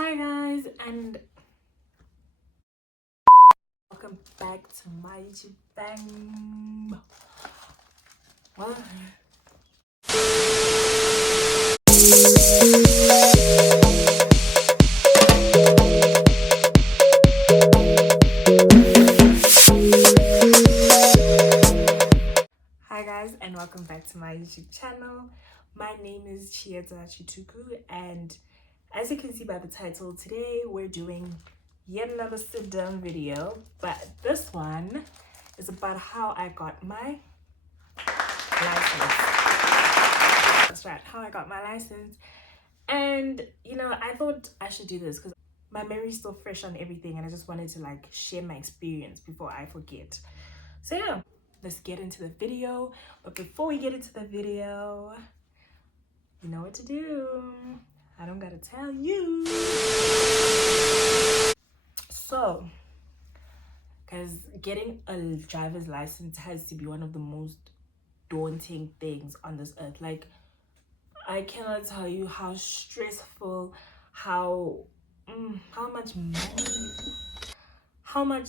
Hi guys, and welcome back to my YouTube bang. What? Hi guys, and welcome back to my YouTube channel. My name is Chieta Chituku, and as you can see by the title, today we're doing yet another sit down video, but this one is about how I got my license. That's right, how I got my license. And I thought I should do this because my memory's still fresh on everything, and I just wanted to like share my experience before I forget. So yeah, let's get into the video. But before we get into the video, you know what to do. I don't gotta tell you. So, because getting a driver's license has to be one of the most daunting things on this earth. Like, I cannot tell you how stressful, how much money, how much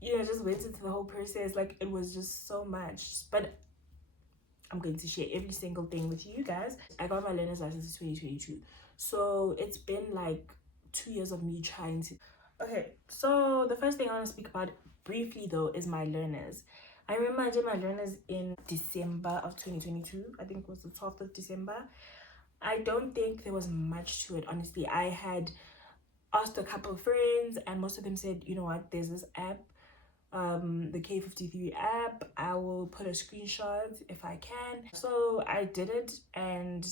just went into the whole process. Like, it was just so much. But I'm going to share every single thing with you guys. I got my learner's license in 2022, so it's been like 2 years of me trying to. Okay, so the first thing I want to speak about briefly though is my learners. I remember I did my learners in December of 2022. I think it was the 12th of December. I don't think there was much to it, honestly. I had asked a couple of friends, and most of them said, you know what, there's this app, the K53 app. I will put a screenshot if I can. So I did it, and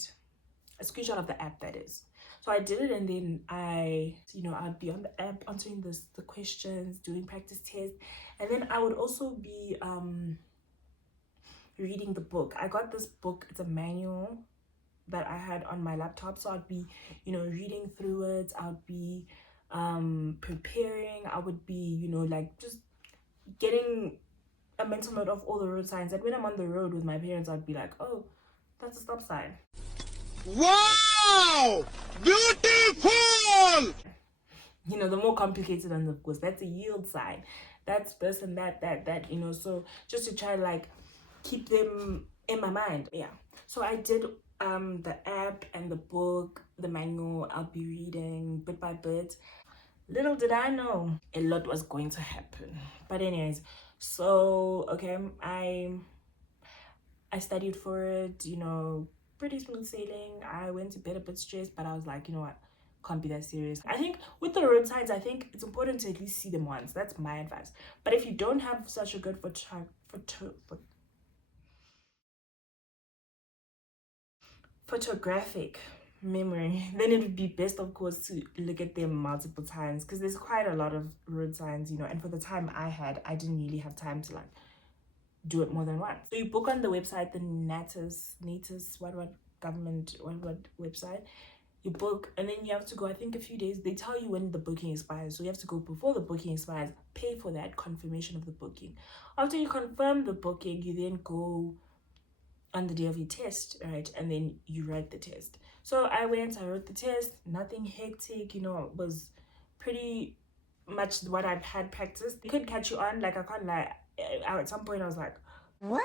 a screenshot of the app, that is. So I did it, and then I'd be on the app answering the questions, doing practice tests, and then I would also be reading the book. I got this book, it's a manual that I had on my laptop, so I'd be reading through it. I would be preparing. I would be like just getting a mental note of all the road signs, and when I'm on the road with my parents, I'd be like, oh, that's a stop sign. Wow! Beautiful! The more complicated ones, of course, that's a yield sign, that's this and that, so just to try to like keep them in my mind. Yeah, so I did the app and the book, the manual. I'll be reading bit by bit. Little did I know a lot was going to happen. But anyways, so okay, I studied for it, pretty smooth sailing. I went to bed a bit stressed, but I was like, you know what, can't be that serious. I think with the road signs, I think it's important to at least see them once. That's my advice. But if you don't have such a good photographic memory, then it would be best, of course, to look at them multiple times, because there's quite a lot of road signs, and for the time I had, I didn't really have time to like do it more than once. So you book on the website, the natus what government what website. You book, and then you have to go, I think, a few days. They tell you when the booking expires, so you have to go before the booking expires, pay for that confirmation of the booking. After you confirm the booking, you then go on the day of your test, right? And then you write the test. So I wrote the test, nothing hectic, it was pretty much what I've had practiced. They could catch you on, like, I can't lie, at some point I was like, what?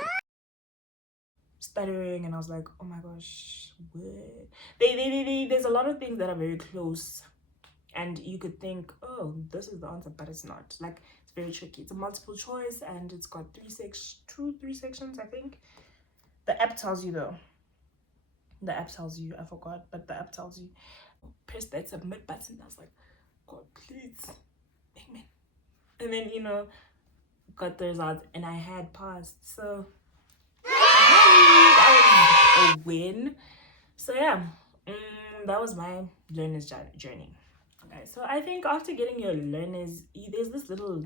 Stuttering, and I was like, oh my gosh, what? There's a lot of things that are very close, and you could think, oh, this is the answer, but it's not. Like, it's very tricky. It's a multiple choice, and it's got three sections, I think. The app tells you though. The app tells you, I forgot, but the app tells you. Press that submit button. I was like, God, please, amen. And then got the results, and I had passed. So that was a win. So yeah, that was my learner's journey. Okay, so I think after getting your learners, there's this little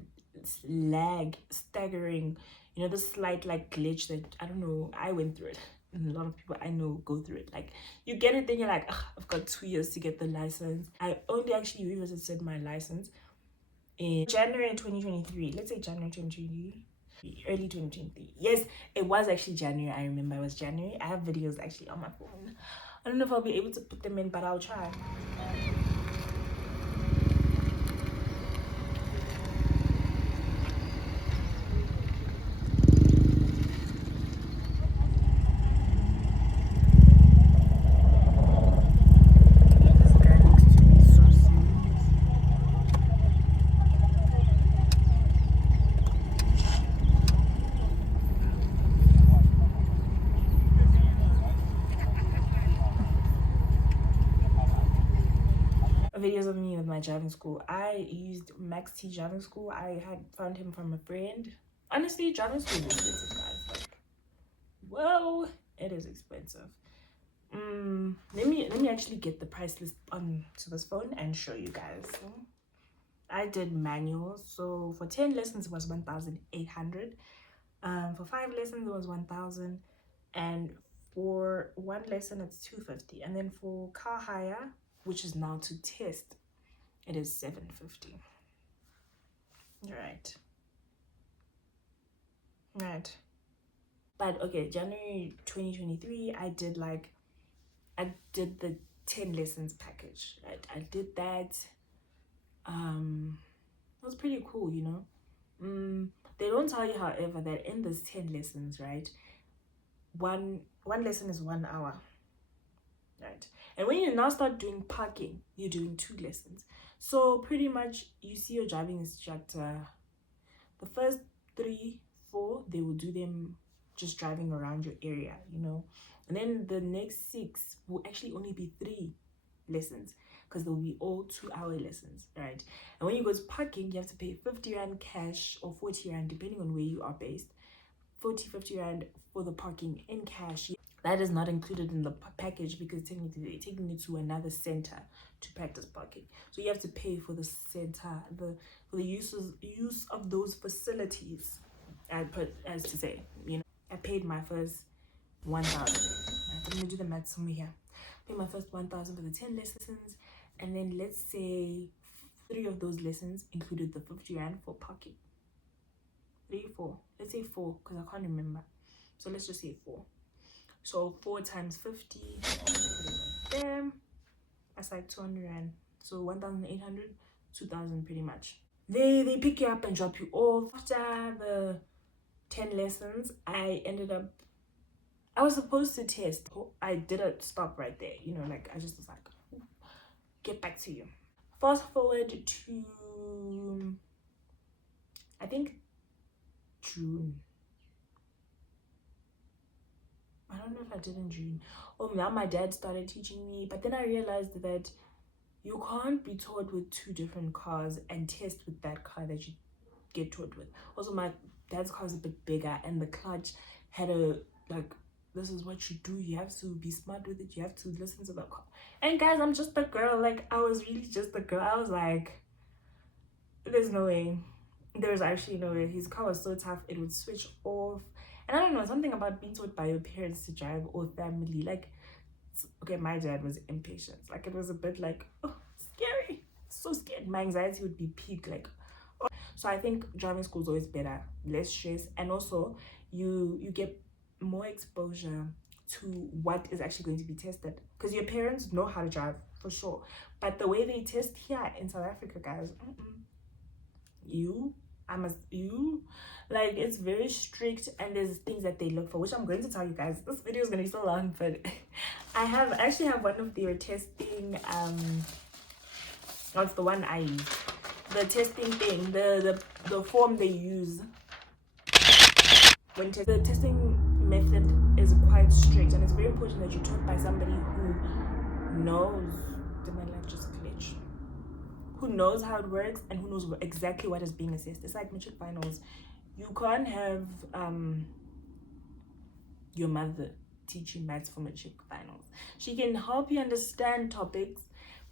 staggering, this slight like glitch that, I don't know, I went through it. And a lot of people I know go through it. Like, you get it, then you're like, I've got 2 years to get the license. I only actually revisited my license in January 2023. Let's say January 2023. Early 2023. Yes, it was actually January. I remember it was January. I have videos actually on my phone. I don't know if I'll be able to put them in, but I'll try. videos of me with my driving school. I used Max T driving school. I had found him from a friend. Honestly, driving school is expensive, guys. Like, whoa, it is expensive. Let me actually get the price list onto this phone and show you guys. I did manual, so for 10 lessons it was 1,800. For 5 lessons it was 1,000, and for one lesson it's 250. And then for car hire, which is now to test, it is 750. Right. But okay, January 2023, I did the 10 lessons package. Right, I did that. It was pretty cool, you know. They don't tell you, however, that in this 10 lessons, right, one lesson is 1 hour, right? And when you now start doing parking, you're doing 2 lessons. So pretty much you see your driving instructor, the first 3, 4, they will do them just driving around your area, you know. And then the next 6 will actually only be 3 lessons, because they'll be all 2-hour lessons, right? And when you go to parking, you have to pay 50 rand cash or 40 rand depending on where you are based. 50 rand for the parking in cash. That is not included in the package, because technically they're taking you to another center to practice parking, so you have to pay for the center, for the use of those facilities. As to say, you know, I paid my first 1,000. I'm gonna do the math somewhere here. I paid my first 1,000 for the 10 lessons, and then let's say 3 of those lessons included the 50 rand for parking. 3, 4. Let's say 4, because I can't remember. So let's just say 4. So 4 times 50. There. That's like 200 rand. So 1,800, 2,000 pretty much. They pick you up and drop you off. After the 10 lessons, I was supposed to test. I didn't stop right there. You know, like I just was like, get back to you. Fast forward to, I think, June. I don't know if I did in June. Oh, now my dad started teaching me, but then I realized that you can't be taught with 2 different cars and test with that car that you get taught with. Also, my dad's car is a bit bigger, and the clutch had a, like, this is what you do. You have to be smart with it. You have to listen to the car. And guys, I'm just a girl. Like, I was really just a girl. I was like, there's no way. There's actually no way. His car was so tough, it would switch off. And I don't know, something about being taught by your parents to drive or family. Like, okay, my dad was impatient. Like, it was a bit like, oh, scary. So scared. My anxiety would be peak. Like, oh. So I think driving school is always better, less stress, and also you get more exposure to what is actually going to be tested, because your parents know how to drive for sure, but the way they test here in South Africa, guys, you like, it's very strict, and there's things that they look for, which I'm going to tell you guys. This video is going to be so long, but I actually have one of their testing, that's the one I use, the testing thing, the form they use when the testing method is quite strict, and it's very important that you're taught by somebody who knows. Did my life just glitch? Who knows how it works and who knows exactly what is being assessed. It's like matric finals. You can't have your mother teach you maths for matric finals. She can help you understand topics,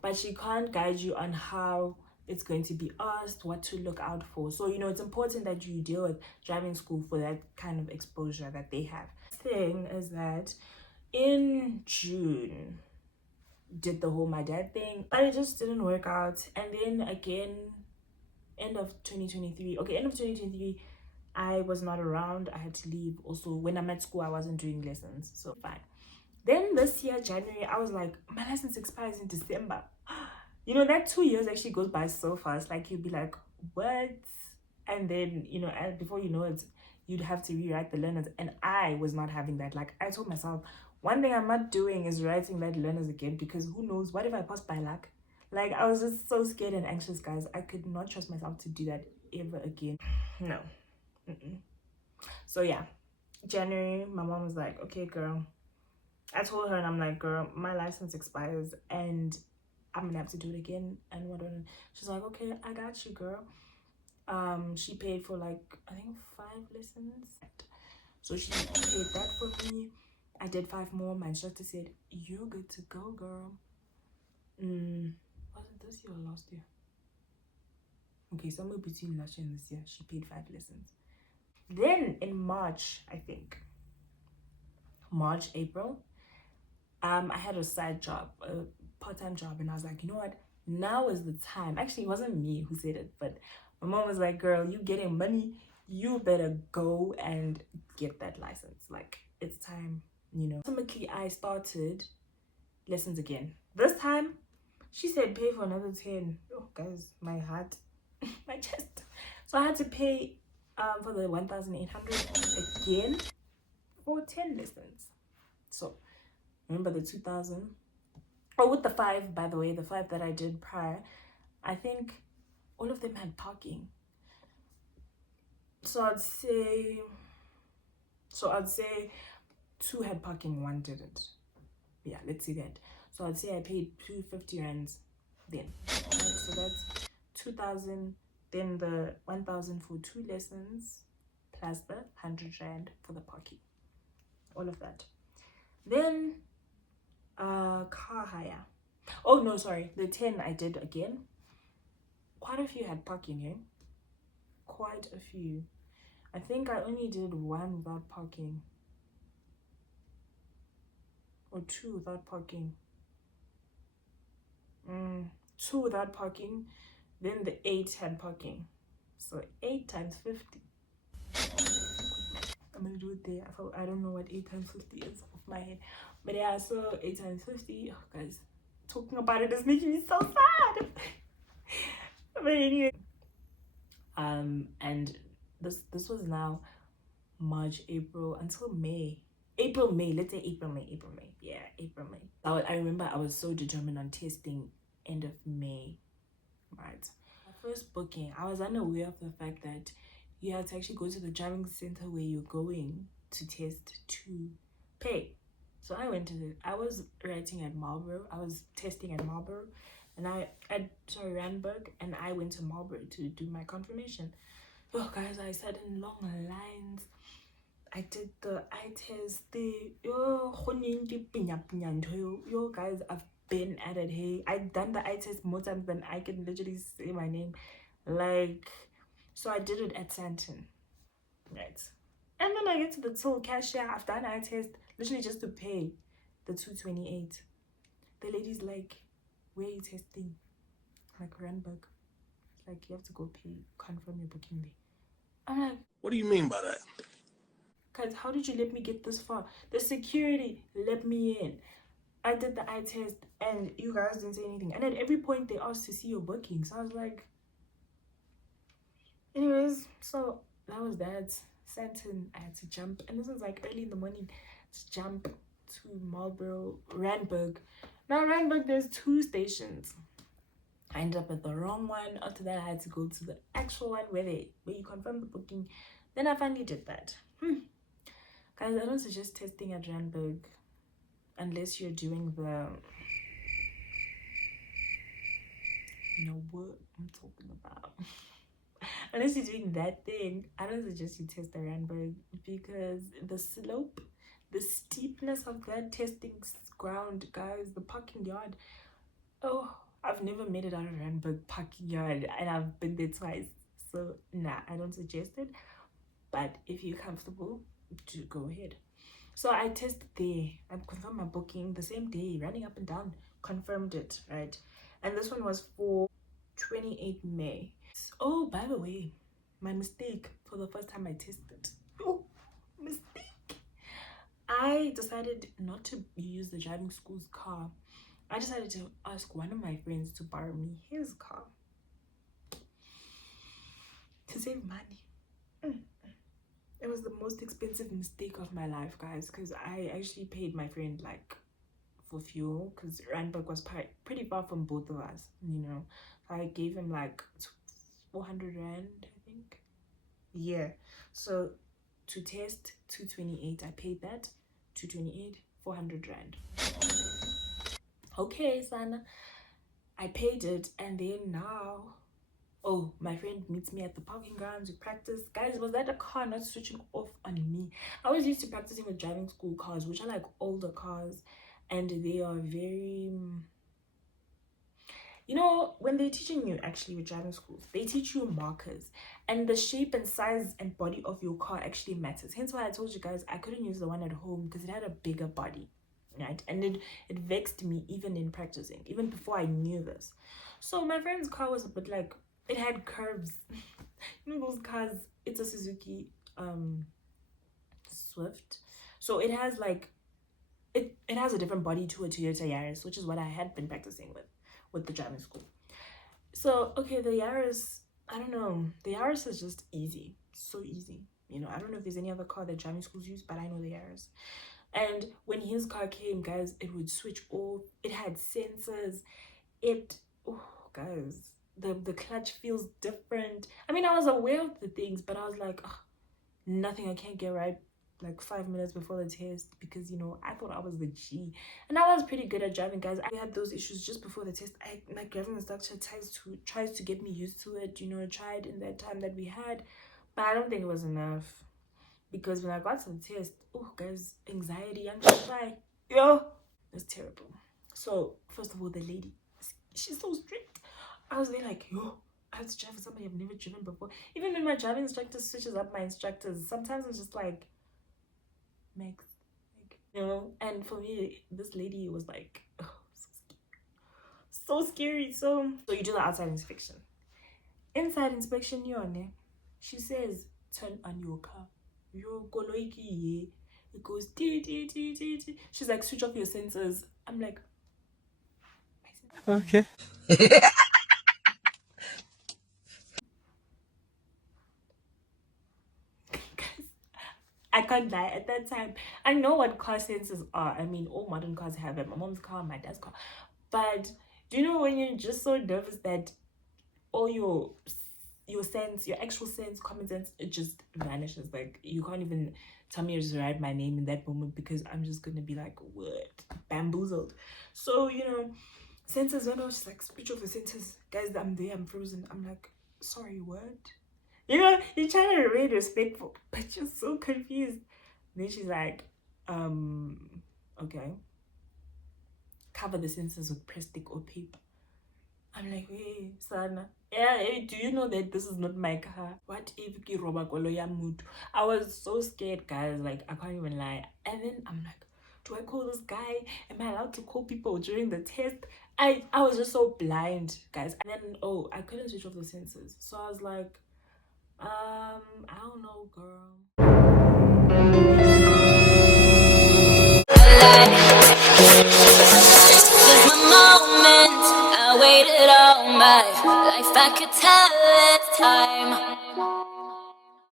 but she can't guide you on how it's going to be asked, what to look out for. So, you know, it's important that you deal with driving school for that kind of exposure that they have. Thing is that in June, did the whole my dad thing, but it just didn't work out. And then again, end of 2023, I was not around. I had to leave. Also, when I'm at school, I wasn't doing lessons, so fine. Then this year, January, I was like, my license expires in December. You know, that 2 years actually goes by so fast. Like, you'd be like, what? And then, you know, before you know it, you'd have to rewrite the learners. And I was not having that. Like, I told myself, one thing I'm not doing is writing that learners again, because who knows, what if I pass by luck? Like, I was just so scared and anxious, guys. I could not trust myself to do that ever again. No. So yeah, January, my mom was like, okay, girl. I told her, and I'm like, girl, my license expires, and I'm gonna have to do it again and whatnot. She's like, okay, I got you, girl. She paid for like, I think 5 lessons. So she paid that for me. I did 5 more. My instructor said, you're good to go, girl. Was it this year or last year? Okay, somewhere between last year and this year, she paid 5 lessons. Then in March, I think, March, April, I had a side job, a part-time job, and I was like, you know what? Now is the time. Actually, it wasn't me who said it, but my mom was like, girl, you getting money, you better go and get that license. Like, it's time, you know. Ultimately, I started lessons again. This time, she said pay for another 10. Oh, guys, my heart, my chest. So I had to pay for the 1,800 again for 10 lessons. So remember the 2,000? Oh, with the 5, by the way, the 5 that I did prior, I think all of them had parking. So I'd say 2 had parking, 1 didn't. Yeah, let's see that. So I'd say I paid 250 rands then. Right, so that's 2,000, then the 1,000 for 2 lessons, plus the 100 rand for the parking. All of that. Then car hire. Oh no, sorry. The 10 I did again. Quite a few had parking, eh? Quite a few. I think I only did 1 without parking. Or 2 without parking. 2 without parking. Then the 8 had parking. So 8 times 50. I'm gonna do it there. I don't know what 8 times 50 is off my head. But yeah, so 8 times 50. Oh, guys, talking about it is making me so sad. But anyway. And this was now March, April, until May. April, May. Let's say April, May. Yeah, April, May. I remember I was so determined on testing end of May, right? My first booking, I was unaware of the fact that you have to actually go to the driving center where you're going to test to pay. So I went to I was writing at Marlborough. I was testing at Marlborough, and Randburg, and I went to Marlborough to do my confirmation. Oh, guys, I sat in long lines. I did the eye test. Yo, guys, I've been at it. Hey, I've done the eye test more times than I can literally say my name. Like, so I did it at Santon, right? And then I get to the till cashier. I've done eye test literally just to pay the 228. The lady's like, where are you testing? Like, Randburg. Like, you have to go pay, confirm your booking there. I'm like, what do you mean by that? Guys, how did you let me get this far? The security let me in. I did the eye test and you guys didn't say anything. And at every point they asked to see your booking. So I was like, anyways, so that was that. Santon, I had to jump. And this was like early in the morning to jump to Marlborough, Randburg. Now Randburg, there's 2 stations. I ended up at the wrong one. After that, I had to go to the actual one where you confirm the booking. Then I finally did that. Guys, I don't suggest testing at Randburg unless you're doing the, you know what I'm talking about. Unless you're doing that thing, I don't suggest you test at Randburg because the slope, the steepness of that testing ground, guys, the parking yard. Oh, I've never made it out of Randburg parking yard and I've been there twice. So nah, I don't suggest it. But if you're comfortable, do go ahead. So I tested there. I confirmed my booking the same day, running up and down, confirmed it, right? And this one was for 28 May. Oh, by the way, my mistake for the first time I tested. Oh, mistake. I decided not to use the driving school's car. I decided to ask one of my friends to borrow me his car to save money. It was the most expensive mistake of my life, guys, because I actually paid my friend like for fuel because Randburg was pretty far from both of us, you know. I gave him like 400 rand, I think. Yeah. So to test 228, I paid that 228, 400 rand. Okay, Sana. I paid it, and then now, oh, my friend meets me at the parking grounds. We practice. Guys, was that a car not switching off on me? I was used to practicing with driving school cars, which are like older cars, and they are very, you know, when they're teaching you actually with driving schools, they teach you markers, and the shape and size and body of your car actually matters. Hence why I told you guys I couldn't use the one at home because it had a bigger body, right? And it vexed me even in practicing, even before I knew this. So my friend's car was a bit like, it had curves. You know those cars, it's a Suzuki Swift. So it has like, it has a different body to a Toyota Yaris, which is what I had been practicing with the driving school. So okay, the Yaris, I don't know, the Yaris is just easy, so easy. You know, I don't know if there's any other car that driving schools use, but I know the Yaris. And when his car came, guys, it would switch off. It had sensors. It, oh, guys, the clutch feels different. I mean, I was aware of the things, but I was like, ugh, nothing I can't get right like 5 minutes before the test, because you know I thought I was the G, and I was pretty good at driving, guys. I had those issues just before the test. My driving instructor tries to get me used to it, you know, tried in that time that we had, but I don't think it was enough, because when I got to the test, oh guys, anxiety and shy, yo, it's terrible. So first of all, the lady, she's so strict. I was there like, yo, I have to drive with somebody I've never driven before. Even when my driving instructor switches up my instructors, sometimes I'm just like, Max, like, you know. And for me, this lady was like, oh, so scary. So you do the outside inspection. Inside inspection, yone, she says, turn on your car. Your koloiki, it goes dee dee dee dee dee. She's like, switch off your sensors. I'm like, Okay. I can't lie. At that time, I know what car sensors are. I mean, all modern cars have it. My mom's car, my dad's car. But do you know when you're just so nervous that all your sense, your actual sense, common sense, it just vanishes. Like you can't even tell me to write my name in that moment, because I'm just gonna be like, what? Bamboozled. So, you know, sensors went off. She's like, switch off the sensors. Guys, I'm there, I'm frozen. I'm like, sorry, what? You know, you're trying to remain respectful, but you're so confused. Then she's like, okay. Cover the sensors with plastic or paper. I'm like, hey, Sana. Yeah, hey, do you know that this is not my car? What if ki roba koloya mood? I was so scared, guys. Like, I can't even lie. And then I'm like, do I call this guy? Am I allowed to call people during the test? I was just so blind, guys. And then, oh, I couldn't switch off the sensors. So I was like, I don't know, girl. This is my moment. I waited all my life. I could tell it's time.